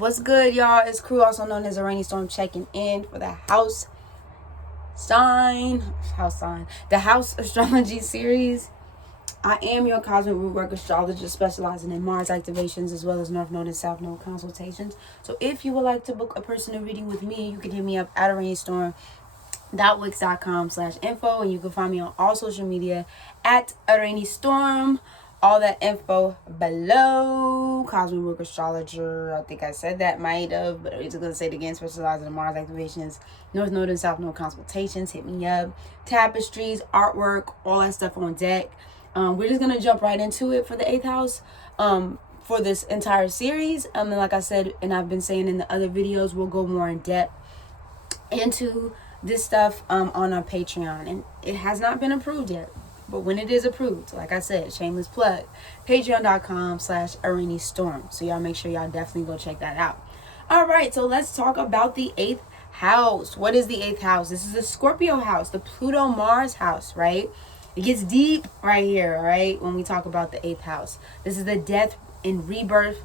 What's good, y'all? It's Crew, also known as Araneae Storm, checking in for the house astrology series. I am your Cosmic Rootwork astrologist specializing in Mars activations as well as North Node and South Node consultations. So if you would like to book a personal reading with me, you can hit me up at araneastorm.wix.com/info, and you can find me on all social media at Araneae Storm. All that info below. Cosmic Work Astrologer. I think I said that, might have, but I'm just going to say it again. Specializing in Mars activations, North Node and South Node consultations. Hit me up. Tapestries, artwork, all that stuff on deck. We're just going to jump right into it for the 8th house for this entire series. And like I said, and I've been saying in the other videos, we'll go more in depth into this stuff on our Patreon. And it has not been approved yet. But when it is approved, like I said, shameless plug, patreon.com/Araneae Storm. So y'all make sure y'all definitely go check that out. All right, so let's talk about the 8th house. What is the 8th house? This is the Scorpio house, the Pluto-Mars house, right? It gets deep right here, all right, when we talk about the 8th house. This is the death and rebirth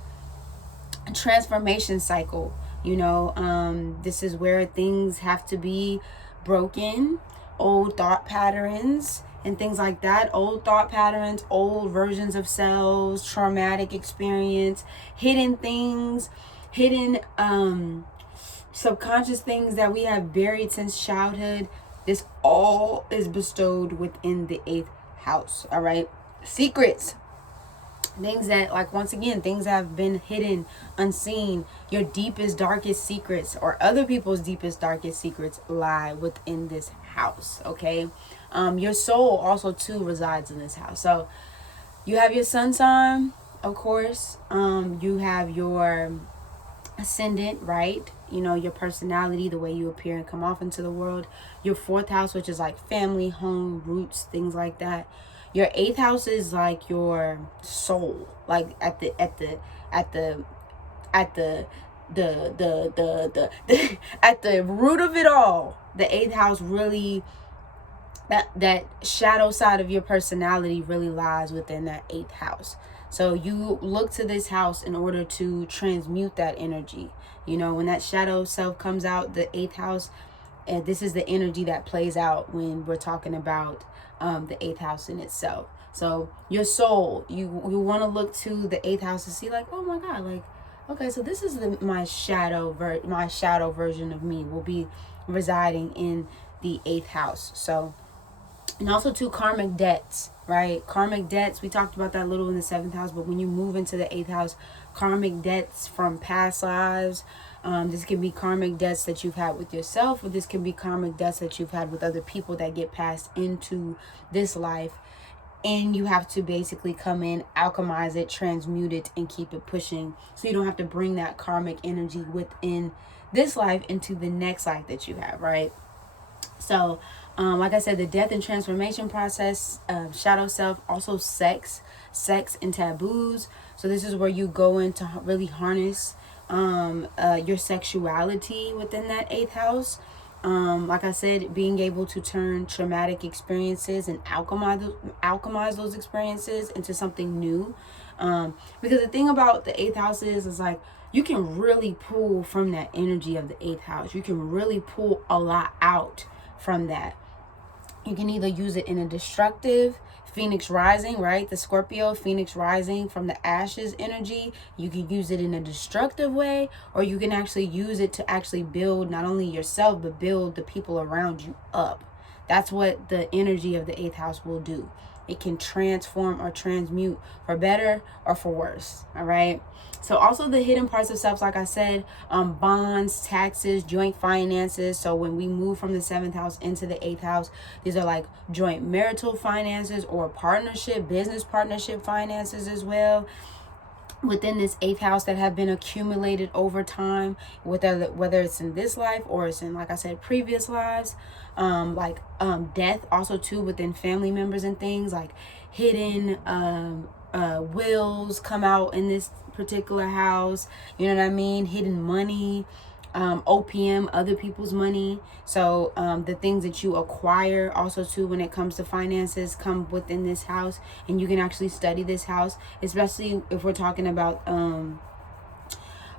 transformation cycle. You know, this is where things have to be broken, old thought patterns, and things like that. Old thought patterns, old versions of selves, traumatic experience, hidden things, hidden subconscious things that we have buried since childhood. This all is bestowed within the 8th house. All right, secrets, things that, like, once again, things have been hidden, unseen. Your deepest, darkest secrets, or other people's deepest, darkest secrets, lie within this house. Okay. Your soul also too resides in this house. So you have your sun sign, of course. You have your ascendant, right? You know, your personality, the way you appear and come off into the world. Your 4th house, which is like family, home, roots, things like that. Your 8th house is like your soul, like at the at the root of it all. The 8th house really, that shadow side of your personality really lies within that 8th house. So you look to this house in order to transmute that energy. You know, when that shadow self comes out, the 8th house, and this is the energy that plays out when we're talking about the 8th house in itself. So your soul, you want to look to the 8th house to see, like, oh my God, like, okay, so this is my shadow version of me will be residing in the 8th house. So, and also to karmic debts, right? Karmic debts, we talked about that a little in the 7th house, but when you move into the 8th house, karmic debts from past lives, this can be karmic debts that you've had with yourself, or this can be karmic debts that you've had with other people that get passed into this life. And you have to basically come in, alchemize it, transmute it, and keep it pushing. So you don't have to bring that karmic energy within this life into the next life that you have, right? So, like I said, the death and transformation process, shadow self, also sex and taboos. So this is where you go in to really harness your sexuality within that 8th house. Like I said, being able to turn traumatic experiences and alchemize those experiences into something new. Because the thing about the 8th house is like, you can really pull from that energy of the 8th house. You can really pull a lot out from that. You can either use it in a destructive Phoenix rising, right? The Scorpio Phoenix rising from the ashes energy. You can use it in a destructive way, or you can actually use it to actually build not only yourself, but build the people around you up. That's what the energy of the 8th house will do. It can transform or transmute for better or for worse. All right. So also the hidden parts of self, like I said, bonds, taxes, joint finances. So when we move from the 7th house into the 8th house, these are like joint marital finances or partnership, business partnership finances as well within this 8th house that have been accumulated over time, whether it's in this life or it's in, like I said, previous lives. Death also too within family members and things, like hidden wills come out in this particular house. You know what I mean? Hidden money, OPM, other people's money. So the things that you acquire also too when it comes to finances come within this house, and you can actually study this house, especially if we're talking about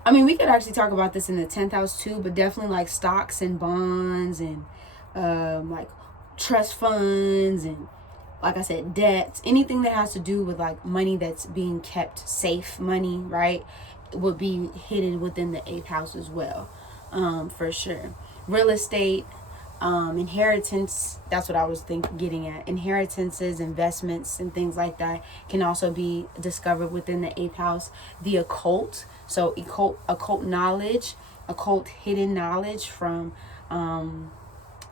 I mean, we could actually talk about this in the 10th house too, but definitely like stocks and bonds and like trust funds and, like I said, debts, anything that has to do with like money that's being kept safe, money, right, would be hidden within the 8th house as well, for sure. Real estate, inheritance, that's what I was getting at. Inheritances, investments, and things like that can also be discovered within the 8th house. The occult, so occult knowledge, occult hidden knowledge from,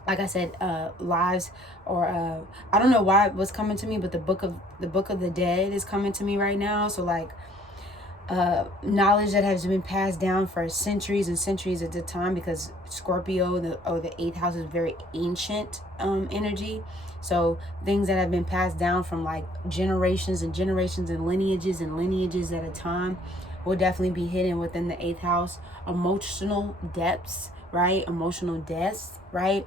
like I said, lives, or I don't know why it was coming to me, but the book of the dead is coming to me right now. So like knowledge that has been passed down for centuries and centuries at the time, because Scorpio, the 8th house, is very ancient energy. So things that have been passed down from like generations and generations and lineages at a time will definitely be hidden within the 8th house. Emotional depths, right? Emotional deaths, right?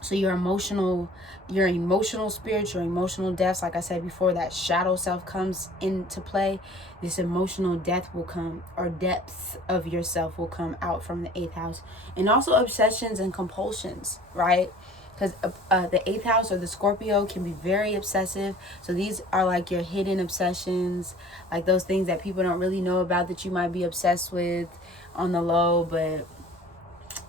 So your emotional spirits, your emotional deaths, like I said before, that shadow self comes into play. This emotional death will come, or depths of yourself will come out from the 8th house. And also obsessions and compulsions, right? Because the 8th house, or the Scorpio, can be very obsessive. So these are like your hidden obsessions, like those things that people don't really know about that you might be obsessed with on the low, but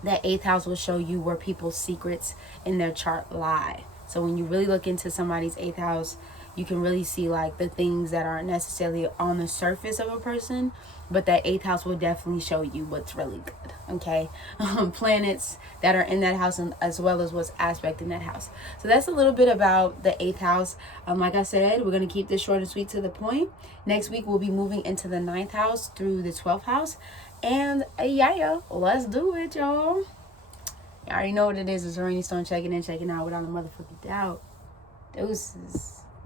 that 8th house will show you where people's secrets in their chart lie. So when you really look into somebody's 8th house, you can really see like the things that aren't necessarily on the surface of a person, but that 8th house will definitely show you what's really good. Okay. Planets that are in that house, and as well as what's aspect in that house. So that's a little bit about the 8th house. Like I said, we're going to keep this short and sweet to the point. Next week, we'll be moving into the 9th house through the 12th house. And yeah, let's do it, y'all. You already know what it is. It's Araneae Stone checking in, checking out without a motherfucking doubt. Deuces.